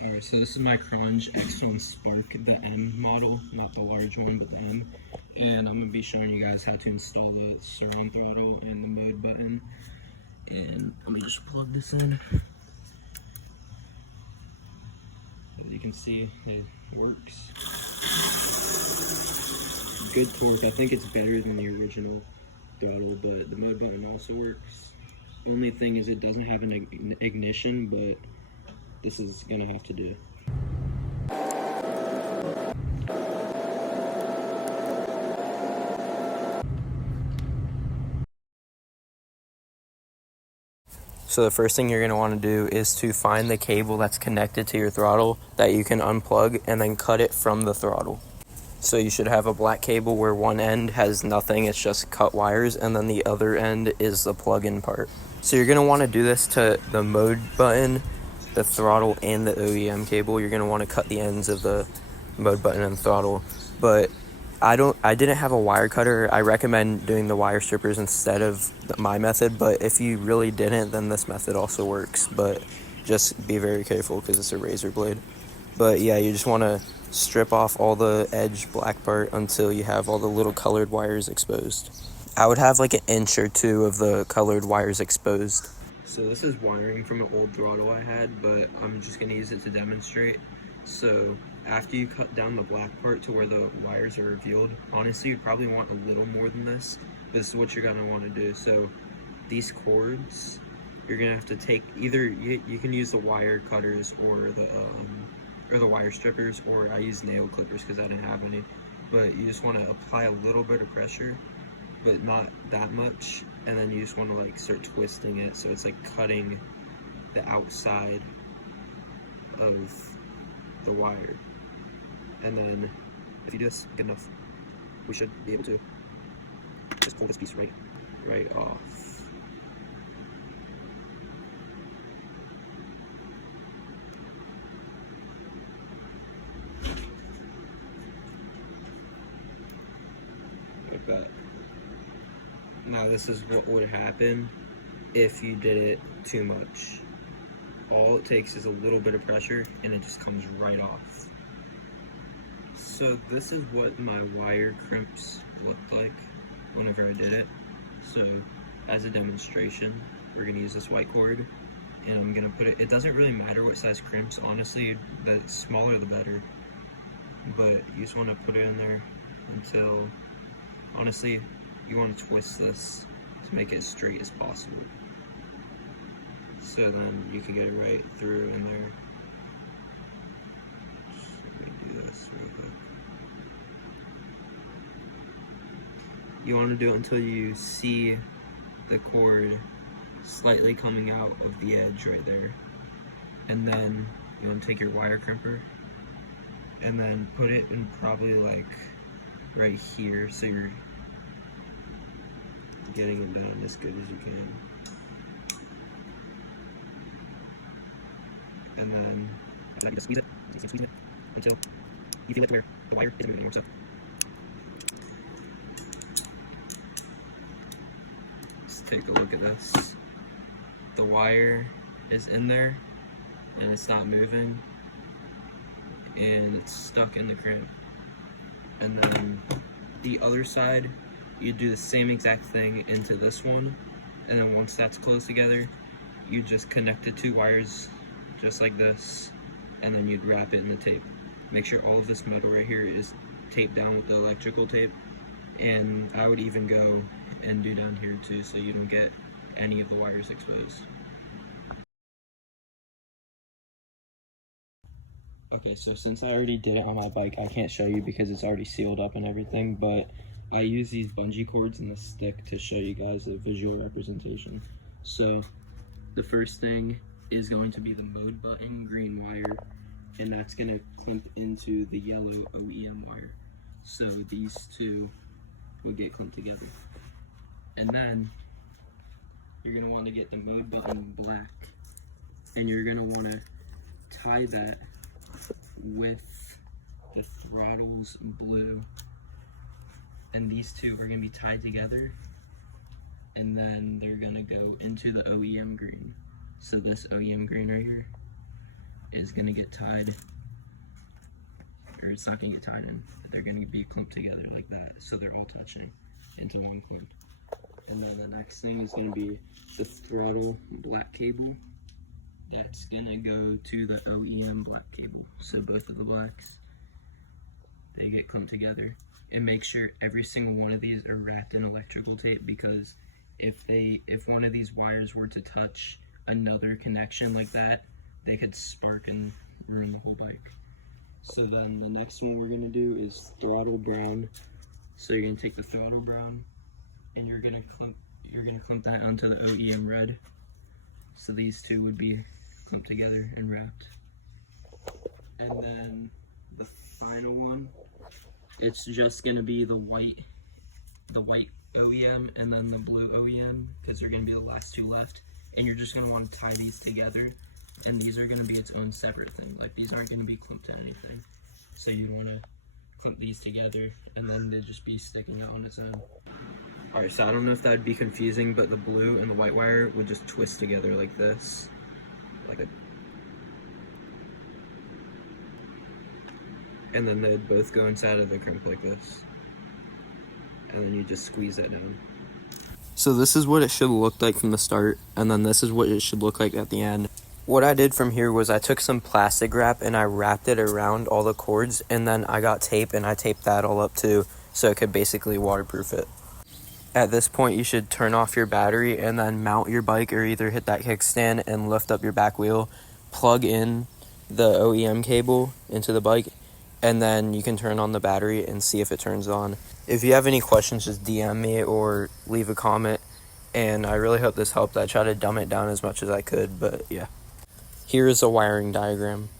Alright, so this is my Qronge X1 Spark, the M model, not the large one, but the M. And I'm going to be showing you guys how to install the surround throttle and the mode button. And let me just plug this in. As you can see, it works. Good torque. I think it's better than the original throttle, but the mode button also works. Only thing is it doesn't have an ignition, but this is going to have to do. So the first thing you're going to want to do is to find the cable that's connected to your throttle that you can unplug and then cut it from the throttle. So you should have a black cable where one end has nothing, it's just cut wires, and then the other end is the plug-in part. So you're going to want to do this to the mode button, the throttle, and the OEM cable. You're going to want to cut the ends of the mode button and throttle. But I didn't have a wire cutter. I recommend doing the wire strippers instead of my method, but if you really didn't, then this method also works. But just be very careful because it's a razor blade. But yeah, you just want to strip off all the edge black part until you have all the little colored wires exposed. I would have like an inch or two of the colored wires exposed. So this is wiring from an old throttle I had, but I'm just going to use it to demonstrate. So after you cut down the black part to where the wires are revealed, honestly you'd probably want a little more than this. This is what you're going to want to do. So these cords, you're going to have to take either, you can use the wire cutters or the wire strippers, or I use nail clippers because I didn't have any. But you just want to apply a little bit of pressure, but not that much, and then you just want to like start twisting it so it's like cutting the outside of the wire. And then if you do this good enough, we should be able to just pull this piece right off. Like that. Now this is what would happen if you did it too much. All it takes is a little bit of pressure and it just comes right off. So this is what my wire crimps looked like whenever I did it. So as a demonstration, we're gonna use this white cord and I'm gonna put it doesn't really matter what size crimps, honestly, the smaller the better. But you just wanna put it in there until, honestly, you want to twist this to make it as straight as possible. So then you can get it right through in there. Just let me do this real quick. You want to do it until you see the cord slightly coming out of the edge right there. And then you want to take your wire crimper and then put it in probably like right here, so you're getting it done as good as you can. And then you just squeeze it. You can squeeze it until you feel it to where the wire isn't moving anymore. So let's take a look at this. The wire is in there and it's not moving and it's stuck in the crimp. And then the other side, you do the same exact thing into this one, and then once that's close together, you just connect the two wires just like this, and then you'd wrap it in the tape. Make sure all of this metal right here is taped down with the electrical tape, and I would even go and do down here too, so you don't get any of the wires exposed. Okay, so since I already did it on my bike, I can't show you because it's already sealed up and everything, but I use these bungee cords and the stick to show you guys a visual representation. So the first thing is going to be the mode button green wire, and that's going to clamp into the yellow OEM wire. So these two will get clamped together. And then you're going to want to get the mode button black, and you're going to want to tie that with the throttle's blue. And these two are going to be tied together, and then they're going to go into the OEM green. So this OEM green right here, is going to get tied, or it's not going to get tied in, but they're going to be clumped together like that, so they're all touching into one clump. And then the next thing is going to be the throttle black cable. That's going to go to the OEM black cable. So both of the blacks, they get clumped together. And make sure every single one of these are wrapped in electrical tape, because if one of these wires were to touch another connection like that, they could spark and ruin the whole bike. So then the next one we're gonna do is throttle brown. So you're gonna take the throttle brown and you're gonna clump that onto the OEM red. So these two would be clumped together and wrapped. And then the final one, it's just gonna be the white OEM and then the blue OEM, because they're gonna be the last two left. And you're just gonna want to tie these together, and these are gonna be its own separate thing. Like, these aren't gonna be clumped to anything. So you wanna clump these together, and then they'll just be sticking out on its own. All right, so I don't know if that would be confusing, but the blue and the white wire would just twist together like this, like a, and then they'd both go inside of the crimp like this, and then you just squeeze that down. So this is what it should look like from the start, and then this is what it should look like at the end. What I did from here was I took some plastic wrap and I wrapped it around all the cords, and then I got tape and I taped that all up too, so it could basically waterproof it. At this point, you should turn off your battery and then mount your bike, or either hit that kickstand and lift up your back wheel, plug in the OEM cable into the bike, and then you can turn on the battery and see if it turns on. If you have any questions, just DM me or leave a comment, and I really hope this helped. I tried to dumb it down as much as I could, but yeah. Here is a wiring diagram.